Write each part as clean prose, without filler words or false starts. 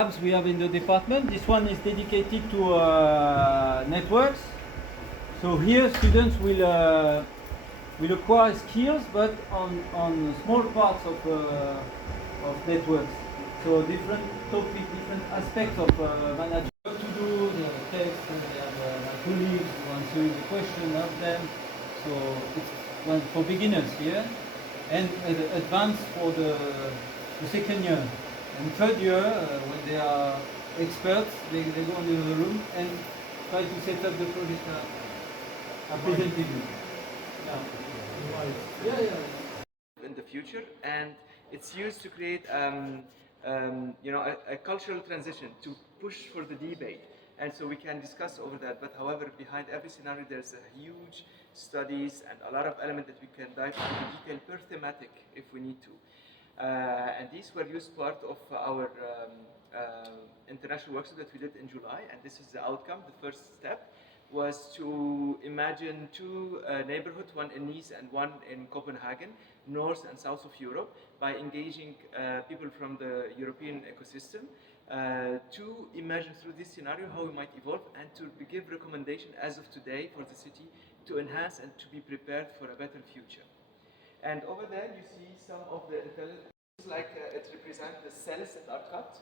labs we have in the department. This one is dedicated to networks. So here students will acquire skills, but on small parts of networks. So different topics, different aspects of management. What to do, they have a test, they have colleagues who answer the question of them. So it's one for beginners here, and advanced for the second year. And third year, when they are experts, they go into the room and try to set up the project I presented you. In the future, and it's used to create a cultural transition to push for the debate, and so we can discuss over that. But however, behind every scenario there's a huge studies and a lot of elements that we can dive into detail per thematic if we need to, and these were used part of our international workshop that we did in July, and this is the outcome. The first step was to imagine two neighborhoods, one in Nice and one in Copenhagen, north and south of Europe, by engaging people from the European ecosystem to imagine through this scenario how we might evolve, and to give recommendation as of today for the city to enhance and to be prepared for a better future. And over there you see some of the intelligence, like it represents the cells that are cut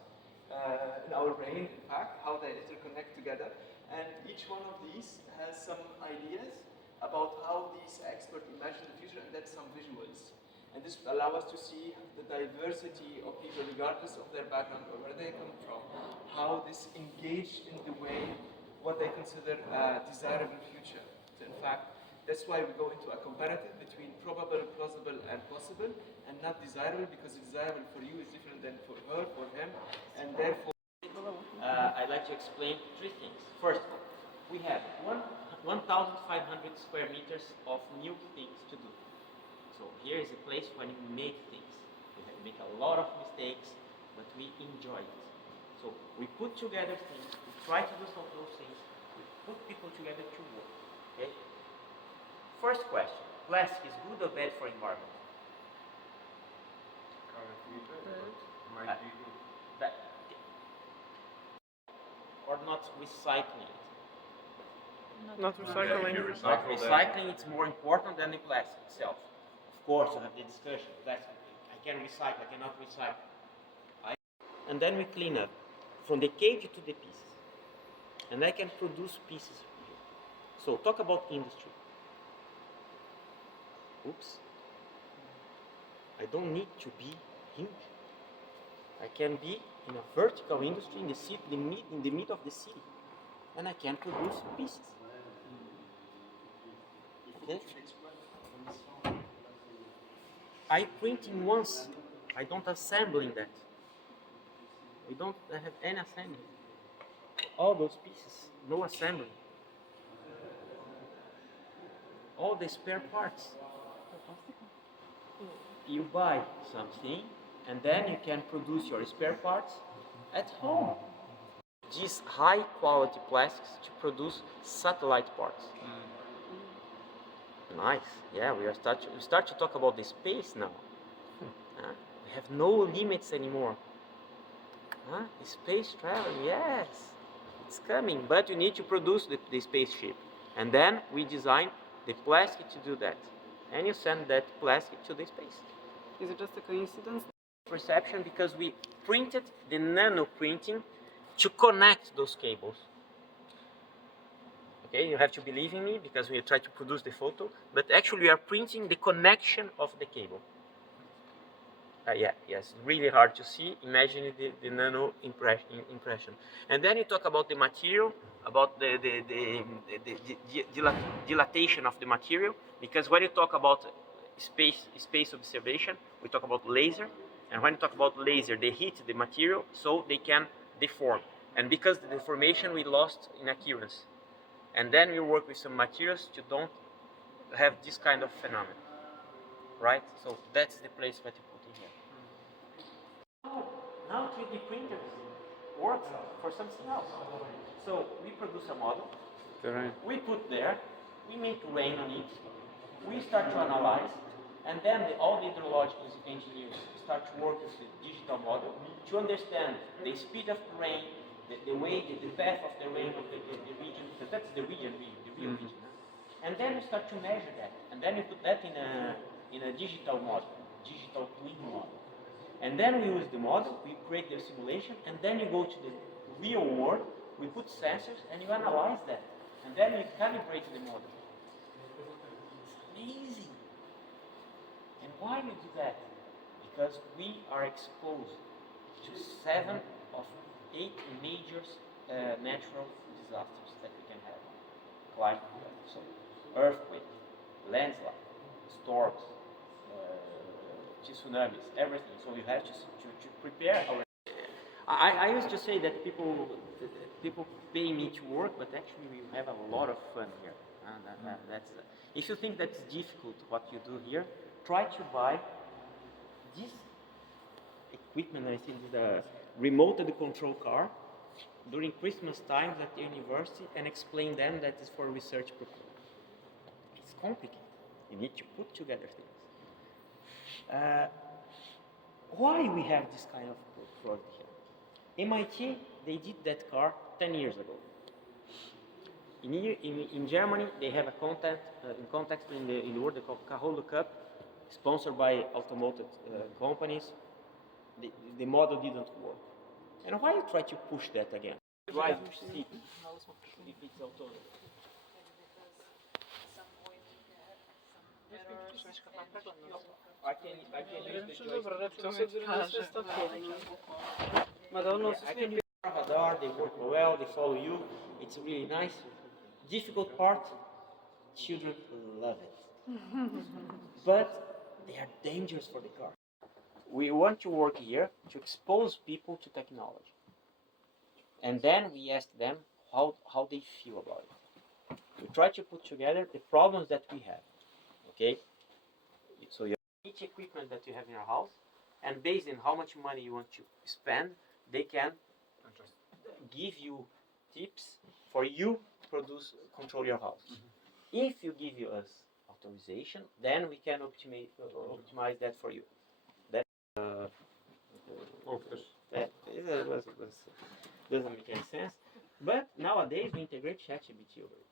in our brain, in fact, how they interconnect together. And each one of these has some ideas about how these experts imagine the future, and then some visuals. And this will allow us to see the diversity of people, regardless of their background or where they come from, how this engage in the way what they consider a desirable future. So in fact, that's why we go into a comparative between probable, plausible, and possible, and not desirable, because desirable for you is different than for her, for him, and therefore I'd like to explain three things. First, we have 1,500 square meters of new things to do. So here is a place when you make things. We have make a lot of mistakes, but we enjoy it. So we put together things, we try to do some of those things, we put people together to work. Okay? First question, plastic is good or bad for environment? Currently good, but might be good. Or not recycling it. Not recycling. Yeah, if you Not recycle recycling, it's more important than the plastic itself. Of course, you have the discussion. Plastic, I can recycle, I cannot recycle. And then we clean up from the cage to the pieces. And I can produce pieces here. So talk about industry. Oops. I don't need to be huge. I can be in a vertical industry in the city, in the middle of the city, and I can produce pieces. Okay? I printing once. I don't assembling that. We don't have any assembly. All those pieces, no assembly. All the spare parts. You buy something, and then you can produce your spare parts at home. These high quality plastics to produce satellite parts. Nice. Yeah, we start to talk about the space now. We have no limits anymore. Space travel, yes, it's coming, but you need to produce the spaceship, and then we design the plastic to do that, and you send that plastic to the space. Is it just a coincidence? Perception, because we printed the nano printing to connect those cables. Okay, you have to believe in me because we try to produce the photo, but actually we are printing the connection of the cable. Yes, really hard to see. Imagine the nano impression. And then you talk about the material, about the dilatation of the material, because when you talk about space observation, we talk about laser, and when you talk about laser, they hit the material so they can deform. And because the deformation, we lost in accuracy. And then we work with some materials to don't have this kind of phenomenon, right? So that's the place that you put in here. Now 3D printers work for something else. So we produce a model, we put there, we make rain on it, we start to analyze, and then all the hydrological engineers start to work with the digital model to understand the speed of the rain, the way, the path of the rain of the region, because that's the region, the real region. And then you start to measure that, and then you put that in a digital model, digital twin model. And then we use the model, we create the simulation, and then you go to the real world, we put sensors, and you analyze that. And then you calibrate the model. It's amazing. And why we do that? Because we are exposed to 7 of 8 major natural disasters that we can have. Climate, so earthquake, landslide, storms, tsunamis, everything. So you have to prepare our. I used to say that people pay me to work, but actually we have a lot of fun here. That's if you think that's difficult what you do here, try to buy this equipment. I think is a remote control car during Christmas times at the university, and explain them that is for research purposes. It's complicated. You need to put together things. Why we have this kind of product here? MIT, they did that car 10 years ago. In Germany, they have a context in the world called Carolo Cup, sponsored by automotive companies. The model didn't work. And why you try to push that again? Drive seat if it's autonomous. I can use the joystick. I can use the radar, they work well, they follow you. It's really nice. Difficult part, children love it. But they are dangerous for the car. We want to work here to expose people to technology. And then we ask them how they feel about it. We try to put together the problems that we have. Okay? So you have each equipment that you have in your house, and based on how much money you want to spend, they can give you tips for you control your house. If you give us authorization, then we can optimize that for you. That doesn't make any sense. But nowadays we integrate ChatGPT over it.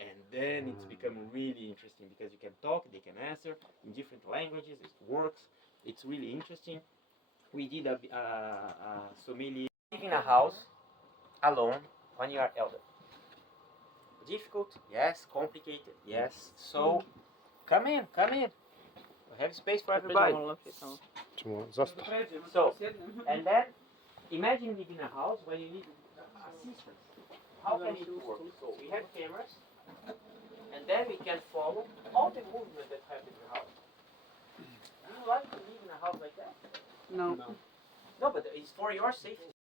And then it's become really interesting because you can talk, they can answer in different languages, it works, it's really interesting. We did a sommelier. Live in a house alone when you are elder. Difficult? Yes. Complicated? Yes. So, come in. We have space for everybody. So, and then imagine living in a house where you need assistance. How can it work? So we have cameras, and then we can follow all the movement that happens in the house. Do you like to live in a house like that? No. No, but it's for your safety.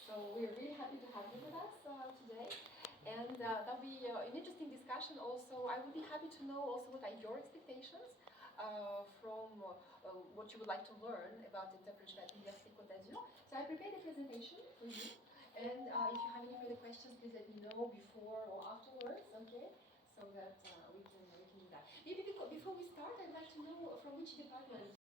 So we're really happy to have you with us today, and that'll be an interesting discussion. Also, I would be happy to know also what are your expectations from what you would like to learn about entrepreneurship at Université Côte. So I prepared a presentation for you, and if you have any further questions, please let me know before or afterwards. Okay, so that we can do that. Maybe before we start, I'd like to know from which department